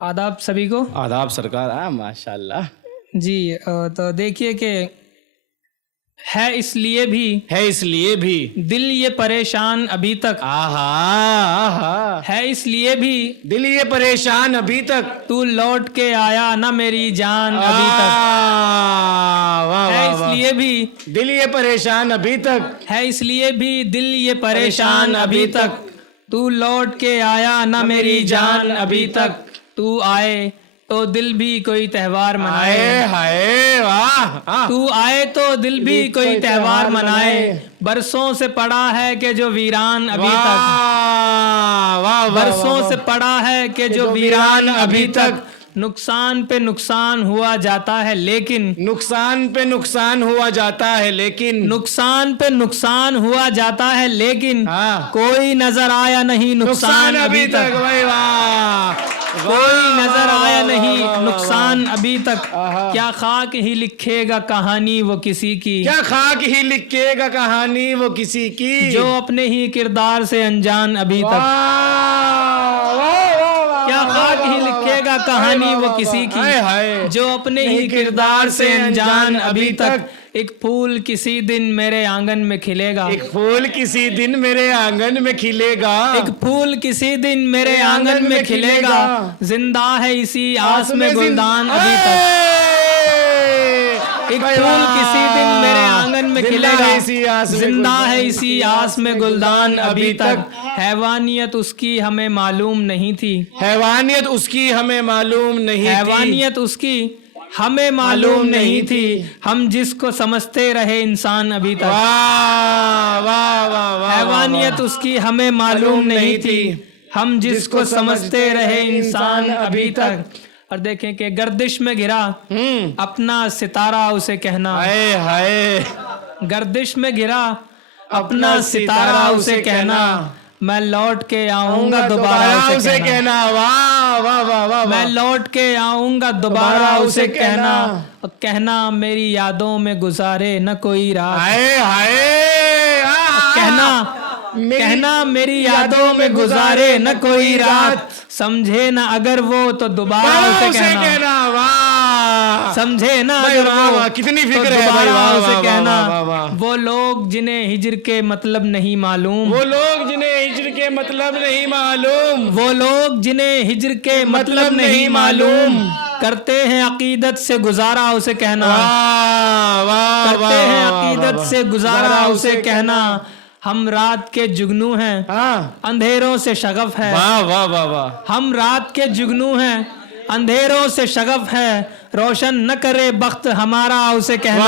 आदाब सभी को। आदाब सरकार। माशाल्लाह जी तो देखिए कि है इसलिए भी दिल ये परेशान अभी तक। आहा है इसलिए भी दिल ये परेशान अभी तक, तू लौट के आया ना मेरी जान अभी तक। है इसलिए भी दिल ये परेशान अभी तक, है इसलिए भी दिल ये परेशान अभी तक। तू लौट के आया ना मेरी जान अभी तक। तू आए तो दिल भी कोई त्योहार मनाए। हाय वाह। तू आए तो दिल भी कोई त्योहार मनाए। बरसों से पड़ा है कि जो वीरान अभी तक। वाह बरसों से पड़ा है कि जो वीरान अभी तक। नुकसान पे नुकसान हुआ जाता है लेकिन, नुकसान पे नुकसान हुआ जाता है लेकिन, नुकसान पे नुकसान हुआ जाता है लेकिन हाँ। कोई नजर आया नहीं नुकसान अभी तक। भाई वाह। कोई नजर आया नहीं नुकसान अभी तक। क्या खाक ही लिखेगा कहानी वो किसी की, क्या खाक ही लिखेगा कहानी वो किसी की, जो अपने ही किरदार से अनजान अभी तक। क्या खाक ही लिखेगा कहानी वो किसी की, जो अपने ही किरदार से अनजान अभी तक। एक फूल किसी दिन मेरे आंगन में खिलेगा, एक फूल किसी दिन मेरे आंगन में खिलेगा, एक फूल किसी दिन मेरे आंगन में खिलेगा। जिंदा है इसी आस में गुलदान अभी तक। एक फूल किसी दिन मेरे आंगन में खिलेगा, जिंदा है इसी आस में गुलदान अभी तक। हैवानियत उसकी हमें मालूम नहीं थी, हैवानियत उसकी हमें मालूम नहीं थी, हैवानियत उसकी हमें मालूम नहीं थी। हम जिसको समझते रहे इंसान अभी तक। हैवानियत उसकी हमें मालूम नहीं थी, हम जिसको समझते रहे इंसान अभी तक। और देखें कि गर्दिश में गिरा अपना सितारा उसे कहना, हाय हाय। गर्दिश में गिरा अपना सितारा उसे कहना। मैं लौट के आऊंगा दोबारा उसे कहना। वाह वाह वाह वाह। मैं लौट के आऊंगा दोबारा उसे कहना। और कहना मेरी यादों में गुजारे न कोई रात। हाय हाय। कहना मेरी यादों में गुजारे न कोई रात। समझे ना अगर वो तो दोबारा उसे कहना। वाह। समझे ना अगर वो, कितनी तो फिक्र है दोबारा उसे कहना। वाह। वो लोग जिन्हें हिज्र के मतलब नहीं मालूम, वो लोग जिन्हें हिज्र के मतलब नहीं मालूम, वो लोग जिन्हें हिज्र के मतलब नहीं मालूम। करते हैं अकीदत से गुजारा उसे कहना, करते हैं अकीदत से गुजारा उसे कहना। हम रात के जुगनू हैं, अंधेरों से शगफ है। वाह वाह वाह वाह। हम रात के जुगनू हैं, अंधेरों से शगफ है। रोशन न करे बख्त हमारा उसे कहना।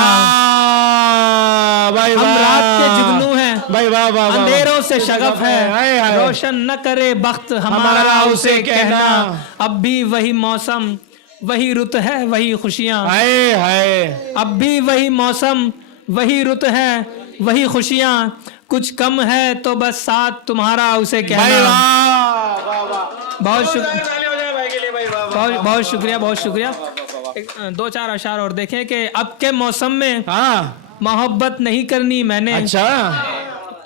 हम रात के जुगनू हैं, भाई वाह वाह। अंधेरों से शगफ है। रोशन न करे बख्त हमारा उसे कहना। अब भी वही मौसम वही रुत है वही खुशियाँ। हाय हाय। अब भी वही मौसम वही रुत है वही खुशियाँ। कुछ कम है तो बस साथ तुम्हारा उसे कहना। बहुत शुक्रिया बहुत शुक्रिया। दो चार अशार और देखें कि अब के मौसम में मोहब्बत नहीं करनी मैंने। अच्छा।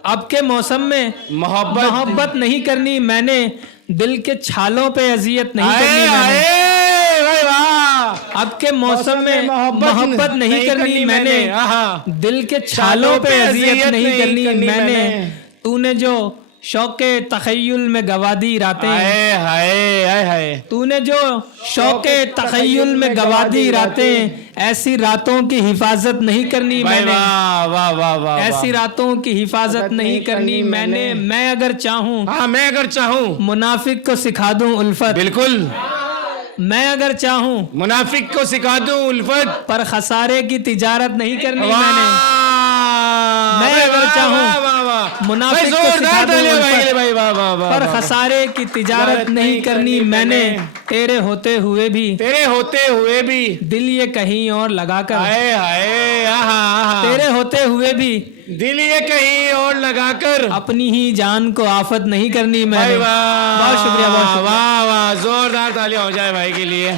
अब के मौसम में मोहब्बत नहीं करनी मैंने। दिल के छालों पे अजियत नहीं करनी मैंने। अब के मौसम में मोहब्बत नहीं करनी मैंने। दिल के छालों पे अजियत नहीं करनी मैंने। तूने जो शौके तखय्युल में गवा दी रातें, तूने जो शौके तखय्युल में गवा दी रातें। ऐसी रातों की हिफाजत नहीं करनी मैंने। ऐसी रातों की हिफाजत नहीं करनी मैंने। मैं अगर चाहूँ मुनाफिक को सिखा दूं उल्फत। बिल्कुल। मैं अगर चाहूँ मुनाफिक को सिखा दूं उल्फत, पर खसारे की तिजारत नहीं करनी मैंने। मैं अगर चाहूँ मुनाफिक को सिखा दूं उल्फत, पर खसारे की तिजारत नहीं करनी मैंने। तेरे होते हुए भी दिल ये कहीं और लगाकर, तेरे होते हुए भी दिल ये कहीं और लगाकर अपनी ही जान को आफत नहीं करनी मैंने। बहुत शुक्रिया बहुत शुक्रिया। वाह वाह। जोरदार तालियां हो जाए भाई के लिए।